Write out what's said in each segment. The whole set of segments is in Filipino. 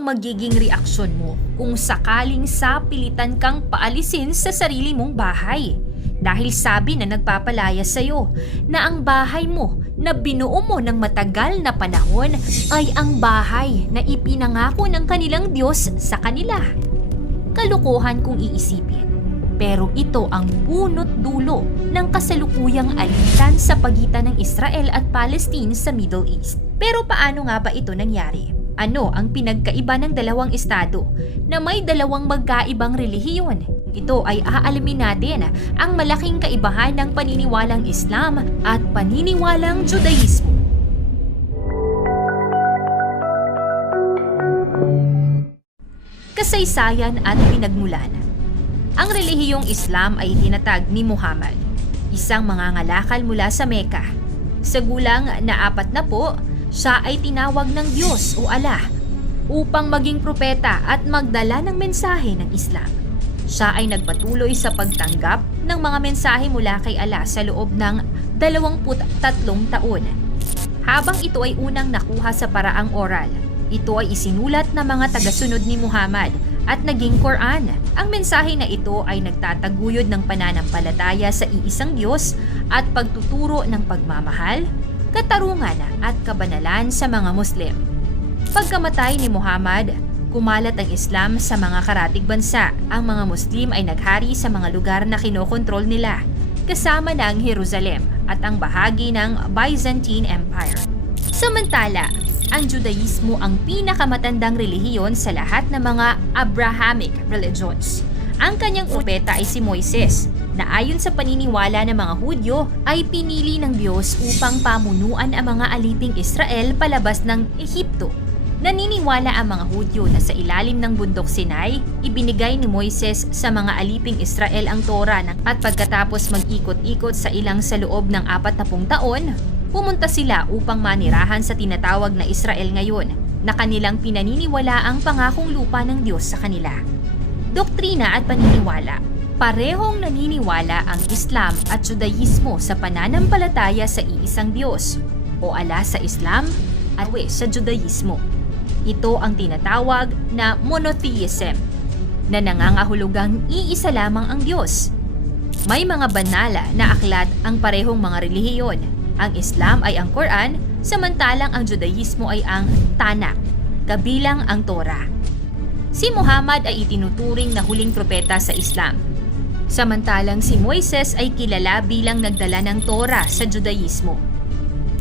ang magiging reaksyon mo kung sakaling sapilitan kang paalisin sa sarili mong bahay? Dahil sabi na nagpapalaya sa'yo na ang bahay mo na binuo mo ng matagal na panahon ay ang bahay na ipinangako ng kanilang Diyos sa kanila. Kalukuhan kung iisipin, pero ito ang punot dulo ng kasalukuyang alitan sa pagitan ng Israel at Palestine sa Middle East. Pero paano nga ba ito nangyari? Ano ang pinagkaiba ng dalawang estado na may dalawang magkaibang relihiyon? Ito ay aalamin natin ang malaking kaibahan ng paniniwalang Islam at paniniwalang Judaismo. Kasaysayan at pinagmulan. Ang relihiyong Islam ay itinatag ni Muhammad, isang mangangalakal mula sa Mecca. Sa gulang na 40, siya ay tinawag ng Diyos o Allah upang maging propeta at magdala ng mensahe ng Islam. Siya ay nagpatuloy sa pagtanggap ng mga mensahe mula kay Allah sa loob ng 23 taon. Habang ito ay unang nakuha sa paraang oral, ito ay isinulat ng mga tagasunod ni Muhammad at naging Quran. Ang mensahe na ito ay nagtataguyod ng pananampalataya sa iisang Diyos at pagtuturo ng pagmamahal, katarungan at kabanalan sa mga Muslim. Pagkamatay ni Muhammad, kumalat ang Islam sa mga karatig bansa. Ang mga Muslim ay naghari sa mga lugar na kinokontrol nila, kasama na ang Jerusalem at ang bahagi ng Byzantine Empire. Samantala, ang Judaismo ang pinakamatandang relihiyon sa lahat ng mga Abrahamic religions. Ang kanyang propeta ay si Moises, na ayon sa paniniwala ng mga Hudyo ay pinili ng Diyos upang pamunuan ang mga aliping Israel palabas ng Ehipto. Naniniwala ang mga Hudyo na sa ilalim ng bundok Sinai, ibinigay ni Moises sa mga aliping Israel ang Torah at pagkatapos mag-ikot-ikot sa ilang sa loob ng 40 taon, pumunta sila upang manirahan sa tinatawag na Israel ngayon na kanilang pinaniniwala ang pangakong lupa ng Diyos sa kanila. Doktrina at paniniwala. Parehong naniniwala ang Islam at Judaismo sa pananampalataya sa iisang Diyos o Allah sa Islam at sa Judaismo. Ito ang tinatawag na monotheism na nangangahulugang iisa lamang ang Diyos. May mga banala na aklat ang parehong mga relihiyon. Ang Islam ay ang Quran, samantalang ang Judaismo ay ang Tanakh, kabilang ang Torah. Si Muhammad ay itinuturing na huling propeta sa Islam, samantalang si Moises ay kilala bilang nagdala ng Torah sa Judaismo.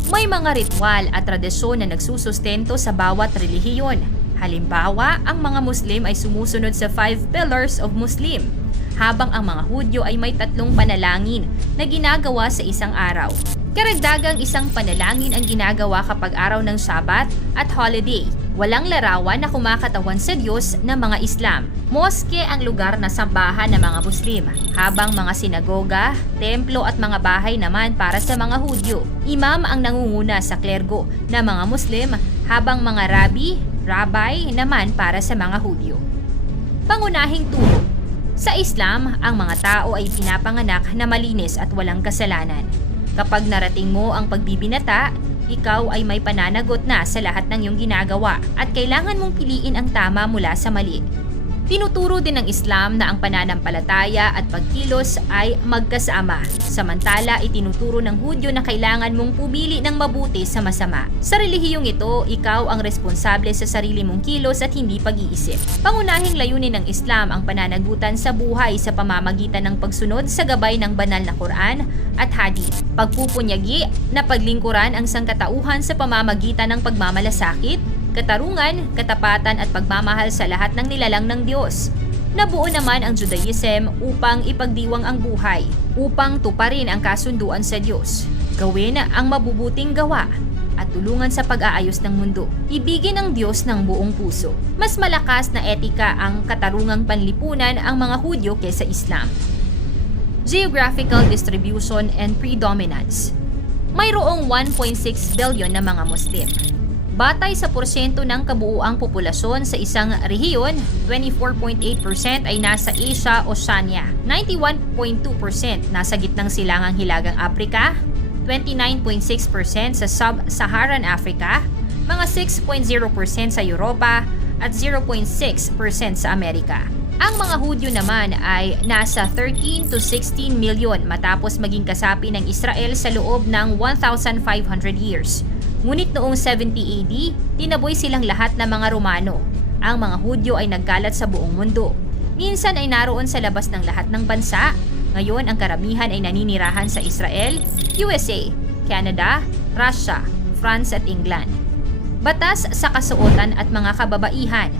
May mga ritual at tradisyon na nagsusustento sa bawat relihiyon. Halimbawa, ang mga Muslim ay sumusunod sa 5 pillars of Muslim, habang ang mga Hudyo ay may 3 panalangin na ginagawa sa isang araw. Karagdagang isang panalangin ang ginagawa kapag araw ng Sabat at holiday. Walang larawan na kumakatawan sa Diyos ng mga Islam. Moske ang lugar na sambahan ng mga Muslim, habang mga sinagoga, templo at mga bahay naman para sa mga Hudyo. Imam ang nangunguna sa klergo ng mga Muslim, habang mga rabbi naman para sa mga Hudyo. Pangunahing turo. Sa Islam, ang mga tao ay pinapanganak na malinis at walang kasalanan. Kapag narating mo ang pagbibinata, ikaw ay may pananagot na sa lahat ng iyong ginagawa at kailangan mong piliin ang tama mula sa mali. Tinuturo din ng Islam na ang pananampalataya at pagkilos ay magkasama. Samantala, itinuturo ng Hudyo na kailangan mong pumili ng mabuti sa masama. Sa relihiyong ito, ikaw ang responsable sa sarili mong kilos at hindi pag-iisip. Pangunahing layunin ng Islam ang pananagutan sa buhay sa pamamagitan ng pagsunod sa gabay ng banal na Quran at Hadith. Pagpupunyagi na paglingkuran ang sangkatauhan sa pamamagitan ng pagmamalasakit, katarungan, katapatan at pagmamahal sa lahat ng nilalang ng Diyos. Nabuo naman ang Judaism upang ipagdiwang ang buhay, upang tuparin ang kasunduan sa Diyos, gawin ang mabubuting gawa, at tulungan sa pag-aayos ng mundo. Ibigin ang Diyos ng buong puso. Mas malakas na etika ang katarungang panlipunan ang mga Hudyo kaysa Islam. Geographical distribution and predominance. Mayroong 1.6 billion na mga Muslim. Batay sa porsyento ng kabuuang populasyon sa isang rehiyon, 24.8% ay nasa Asia, Oceania, 91.2% nasa gitnang silangang Hilagang Afrika, 29.6% sa Sub-Saharan Africa, mga 6.0% sa Europa, at 0.6% sa Amerika. Ang mga Hudyo naman ay nasa 13 to 16 milyon matapos maging kasapi ng Israel sa loob ng 1,500 years. Ngunit noong 70 AD, tinaboy silang lahat ng mga Romano. Ang mga Hudyo ay nagkalat sa buong mundo. Minsan ay naroon sa labas ng lahat ng bansa. Ngayon ang karamihan ay naninirahan sa Israel, USA, Canada, Russia, France at England. Batas sa kasuotan at mga kababaihan.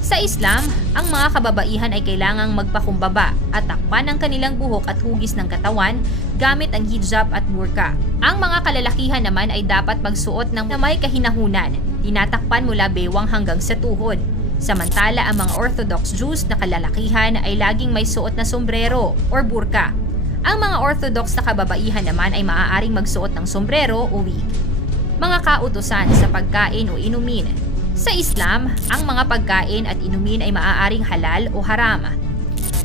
Sa Islam, ang mga kababaihan ay kailangang magpakumbaba at takpan ang kanilang buhok at hugis ng katawan gamit ang hijab at burqa. Ang mga kalalakihan naman ay dapat magsuot ng may kahinahunan, tinatakpan mula bewang hanggang sa tuhod. Samantala ang mga Orthodox Jews na kalalakihan ay laging may suot na sombrero or burqa. Ang mga Orthodox na kababaihan naman ay maaaring magsuot ng sombrero o wig. Mga kautusan sa pagkain o inumin. Sa Islam, ang mga pagkain at inumin ay maaaring halal o haram.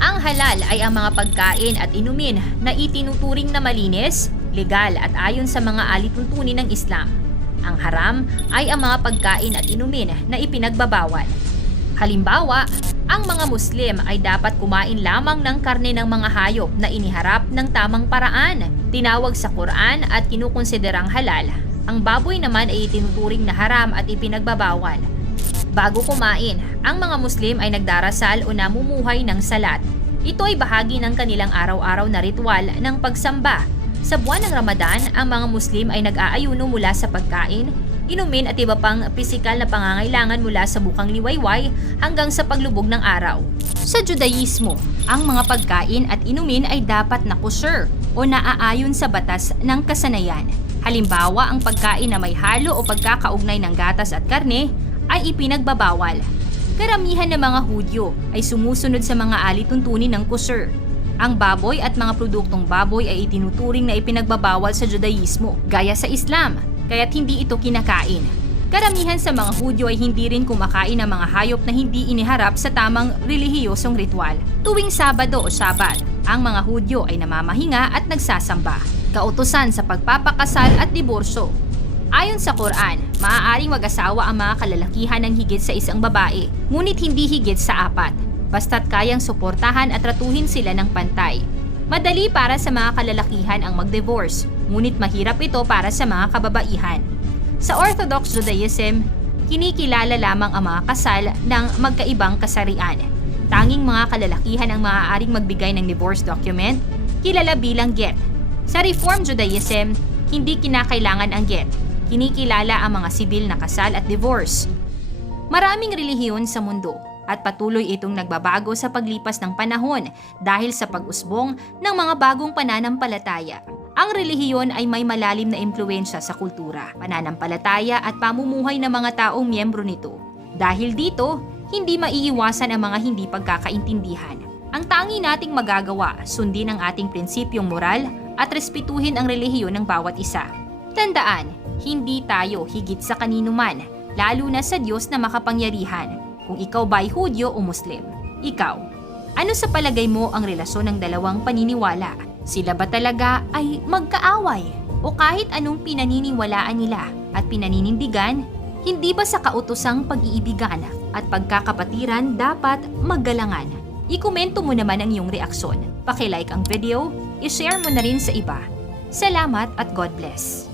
Ang halal ay ang mga pagkain at inumin na itinuturing na malinis, legal at ayon sa mga alituntunin ng Islam. Ang haram ay ang mga pagkain at inumin na ipinagbabawal. Halimbawa, ang mga Muslim ay dapat kumain lamang ng karne ng mga hayop na iniharap ng tamang paraan, tinawag sa Quran at kinukonsiderang halal. Ang baboy naman ay itinuturing na haram at ipinagbabawal. Bago kumain, ang mga Muslim ay nagdarasal o namumuhay ng salat. Ito ay bahagi ng kanilang araw-araw na ritual ng pagsamba. Sa buwan ng Ramadan, ang mga Muslim ay nag-aayuno mula sa pagkain, inumin at iba pang pisikal na pangangailangan mula sa bukang liwayway hanggang sa paglubog ng araw. Sa Judaismo, ang mga pagkain at inumin ay dapat na kosher o naaayon sa batas ng kasanayan. Halimbawa, ang pagkain na may halo o pagkakaugnay ng gatas at karne ay ipinagbabawal. Karamihan ng mga Hudyo ay sumusunod sa mga alituntunin ng kosher. Ang baboy at mga produktong baboy ay itinuturing na ipinagbabawal sa Judaismo, gaya sa Islam, kaya't hindi ito kinakain. Karamihan sa mga Hudyo ay hindi rin kumakain ng mga hayop na hindi iniharap sa tamang relihiyosong ritual. Tuwing Sabado o Sabat, ang mga Hudyo ay namamahinga at nagsasamba. Kautusan sa pagpapakasal at diborsyo. Ayon sa Quran, maaaring mag-asawa ang mga kalalakihan ng higit sa isang babae, ngunit hindi higit sa 4, basta't kayang suportahan at tratuhin sila ng pantay. Madali para sa mga kalalakihan ang mag-divorce, ngunit mahirap ito para sa mga kababaihan. Sa Orthodox Judaism, kinikilala lamang ang mga kasal ng magkaibang kasarian. Tanging mga kalalakihan ang maaaring magbigay ng divorce document, kilala bilang get. Sa Reform Judaism, hindi kinakailangan ang get. Kinikilala ang mga sibil na kasal at divorce. Maraming relihiyon sa mundo at patuloy itong nagbabago sa paglipas ng panahon dahil sa pag-usbong ng mga bagong pananampalataya. Ang relihiyon ay may malalim na impluwensya sa kultura, pananampalataya at pamumuhay ng mga taong miyembro nito. Dahil dito, hindi maiiwasan ang mga hindi pagkakaintindihan. Ang tangi nating magagawa, sundin ang ating prinsipyong moral at respetuhin ang relihiyon ng bawat isa. Tandaan, hindi tayo higit sa kanino man, lalo na sa Diyos na makapangyarihan. Kung ikaw ba ay Hudyo o Muslim, ikaw, ano sa palagay mo ang relasyon ng dalawang paniniwala? Sila ba talaga ay magkaaway? O kahit anong pinaniniwalaan nila at pinaninindigan, hindi ba sa kautosang pag-iibigan at pagkakapatiran dapat maggalangan? I-komento mo naman ang iyong reaksyon. Paki-like ang video, i-share mo na rin sa iba. Salamat at God bless.